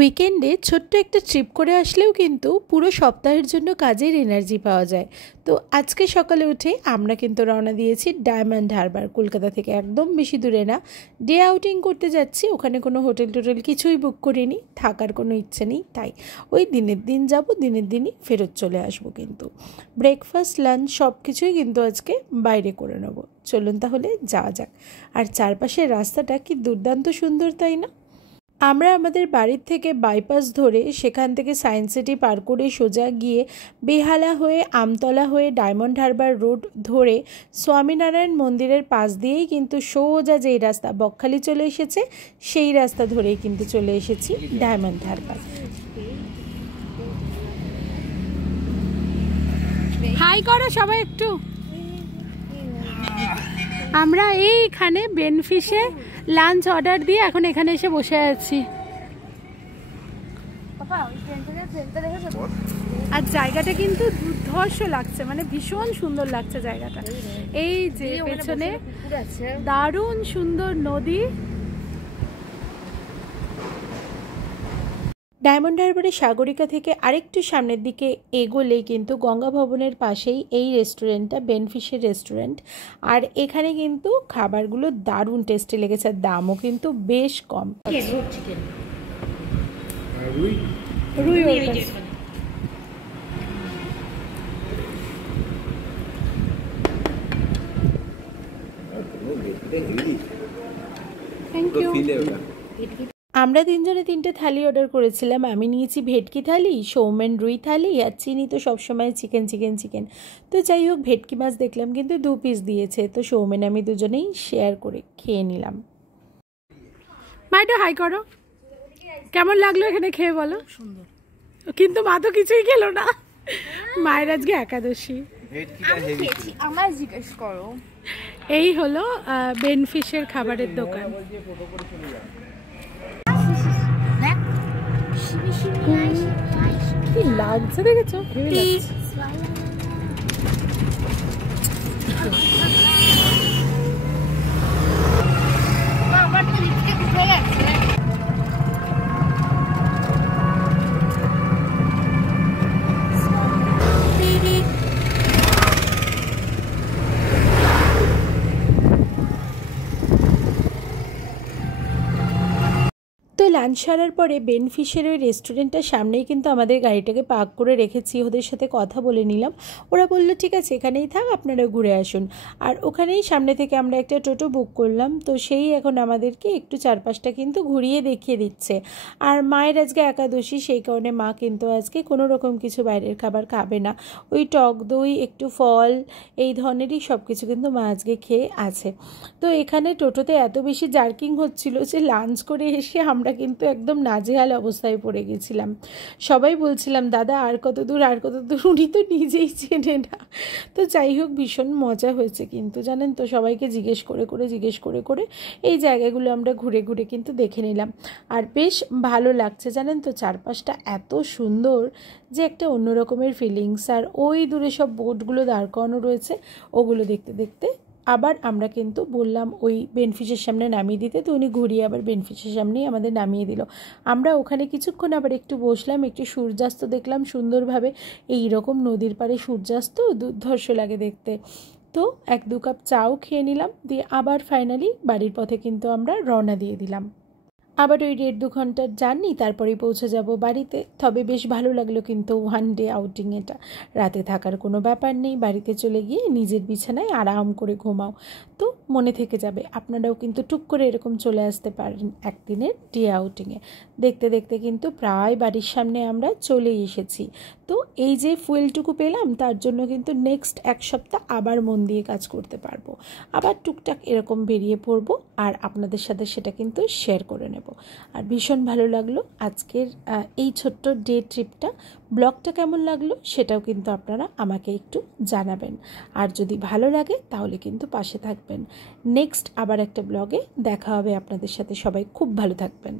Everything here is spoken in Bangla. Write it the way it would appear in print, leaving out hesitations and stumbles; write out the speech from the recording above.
উইকেন্ডে ছোট্ট একটা ট্রিপ করে আসলেও কিন্তু পুরো সপ্তাহের জন্য কাজের এনার্জি পাওয়া যায়। তো আজকে সকালে উঠে আমরা কিন্তু রওনা দিয়েছি ডায়মন্ড হারবার। কলকাতা থেকে একদম বেশি দূরে না, ডে আউটিং করতে যাচ্ছি। ওখানে কোনো হোটেল টোটেল কিছুই বুক করিনি, থাকার কোনো ইচ্ছে নেই, তাই ওই দিনের দিন যাব, দিনের দিনই ফেরত চলে আসবো। কিন্তু ব্রেকফাস্ট, লাঞ্চ সব কিছুই কিন্তু আজকে বাইরে করে নেবো। চলুন তাহলে যাওয়া যাক। আর চারপাশের রাস্তাটা কি দুর্দান্ত সুন্দর, তাই না? আমরা আমাদের বাড়ির থেকে বাইপাস ধরে সেখান থেকে সায়েন্স সিটি পার করে সোজা গিয়ে বেহালা হয়ে আমতলা হয়ে ডায়মন্ড হারবার রোড ধরে স্বামীনারায়ণ মন্দিরের পাশ দিয়েই কিন্তু সোজা যেই রাস্তা বকখালি চলে এসেছে, সেই রাস্তা ধরেই কিন্তু চলে এসেছি ডায়মন্ড হারবার। হাই করো সবাই একটু। আমরা এইখানে বেনফিশে লাঞ্চ অর্ডার দিয়ে এখন এখানে এসে বসে আছি। আর জায়গাটা কিন্তু দুর্ধর্ষ লাগছে, মানে ভীষণ সুন্দর লাগছে জায়গাটা। এই যে পেছনে দারুণ সুন্দর নদী। ডায়মন্ড হারবারের সাগরিকা থেকে আরেকটু সামনের দিকে এগোলেই কিন্তু গঙ্গা ভবনের পাশেই এই রেস্টুরেন্টটা, বেনফিশের রেস্টুরেন্ট। আর এখানে কিন্তু খাবারগুলো দারুণ টেস্টি লেগেছে, আর দামও কিন্তু বেশ কম। Thank you. আমরা তিনজনে তিনটে থালি অর্ডার করেছিলাম। আমি নিয়েছি ভেটকি থালি, সৌমেন রুই থালি, আর চিনি তো সবসময় চিকেন চিকেন চিকেন। তো যাই হোক, ভেটকি মাছ দেখলাম কিন্তু 2 পিস দিয়েছে, তো সৌমেন আমি দুজনেই শেয়ার করে খেয়ে নিলাম। মাইটা হাই করো, কেমন লাগলো এখানে খেয়ে বলো? সুন্দর। কিন্তু মা তো কিছুই খেলো না, মায়ের আজকে একাদশী। আমার জিজ্ঞেস করো। এই হলো বেনফিশের খাবারের দোকান। কি লাগছে দেখেছো? তো লাঞ্চ সারার পরে বেনফিশের ওই রেস্টুরেন্টটার সামনেই কিন্তু আমাদের গাড়িটাকে পার্ক করে রেখেছি। ওদের সাথে কথা বলে নিলাম, ওরা বললো ঠিক আছে এখানেই থাক, আপনারা ঘুরে আসুন। আর ওখানেই সামনে থেকে আমরা একটা টোটো বুক করলাম, তো সেই এখন আমাদেরকে একটু চারপাশটা কিন্তু ঘুরিয়ে দেখিয়ে দিচ্ছে। আর মায়ের আজকে একাদশী, সেই কারণে মা কিন্তু আজকে কোনো রকম কিছু বাইরের খাবার খাবে না। ওই টক দই, একটু ফল, এই ধরনেরই সব কিছু কিন্তু মা আজকে খেয়ে আছে। তো এখানে টোটোতে এত বেশি জার্কিং হচ্ছিল যে লাঞ্চ করে এসে আমরা কিন্তু একদম নাজেহাল অবস্থায় পড়ে গেছিলাম। সবাই বলছিলাম দাদা আর কত দূর, আর কত দূর, উনি তো নিজেই চেনে না। তো যাই হোক, ভীষণ মজা হয়েছে কিন্তু জানেন তো, সবাইকে জিজ্ঞেস করে করে এই জায়গাগুলো আমরা ঘুরে ঘুরে কিন্তু দেখে নিলাম। আর বেশ ভালো লাগছে জানেন তো, চারপাশটা এত সুন্দর যে একটা অন্য রকমের ফিলিংস। আর ওই দূরে সব বোটগুলো দাঁড় করানো রয়েছে, ওগুলো দেখতে দেখতে আবার আমরা কিন্তু বললাম ওই বেনফিশের সামনে নামিয়ে দিতে, তো উনি ঘুরিয়ে আবার বেনফিশের সামনেই আমাদের নামিয়ে দিল। আমরা ওখানে কিছুক্ষণ আবার একটু বসলাম, একটু সূর্যাস্ত দেখলাম সুন্দরভাবে। এই রকম নদীর পাড়ে সূর্যাস্ত দুর্ধর্ষ লাগে দেখতে। তো 1-2 কাপ চাও খেয়ে নিলাম, দিয়ে আবার ফাইনালি বাড়ির পথে কিন্তু আমরা রওনা দিয়ে দিলাম। আবার ওই 1.5-2 ঘন্টার জার্নি, তারপরেই পৌঁছে যাব বাড়িতে। তবে বেশ ভালো লাগলো কিন্তু 1 ডে আউটিং এটা। রাতে থাকার কোনো ব্যাপার নেই, বাড়িতে চলে গিয়ে নিজের বিছানায় আরাম করে ঘুমাও। তো মনে থেকে যাবে, আপনারাও কিন্তু টুক করে এরকম চলে আসতে পারেন একদিনের ডে আউটিংয়ে। দেখতে দেখতে কিন্তু প্রায় বাড়ির সামনে আমরা চলে এসেছি। তো এই যে ফুয়েলটুকু পেলাম, তার জন্য কিন্তু নেক্সট 1 সপ্তাহ আবার মন দিয়ে কাজ করতে পারবো। আবার টুকটাক এরকম বেরিয়ে পড়বো, আর আপনাদের সাথে সেটা কিন্তু শেয়ার করে নেব। আর ভীষণ ভালো লাগলো আজকের এই ছোট্ট ডে ট্রিপটা। ব্লগটা কেমন লাগলো সেটাও কিন্তু আপনারা আমাকে একটু জানাবেন। আর যদি ভালো লাগে তাহলে কিন্তু পাশে থাকবেন। নেক্সট আবার একটা ব্লগে দেখা হবে আপনাদের সাথে। সবাই খুব ভালো থাকবেন।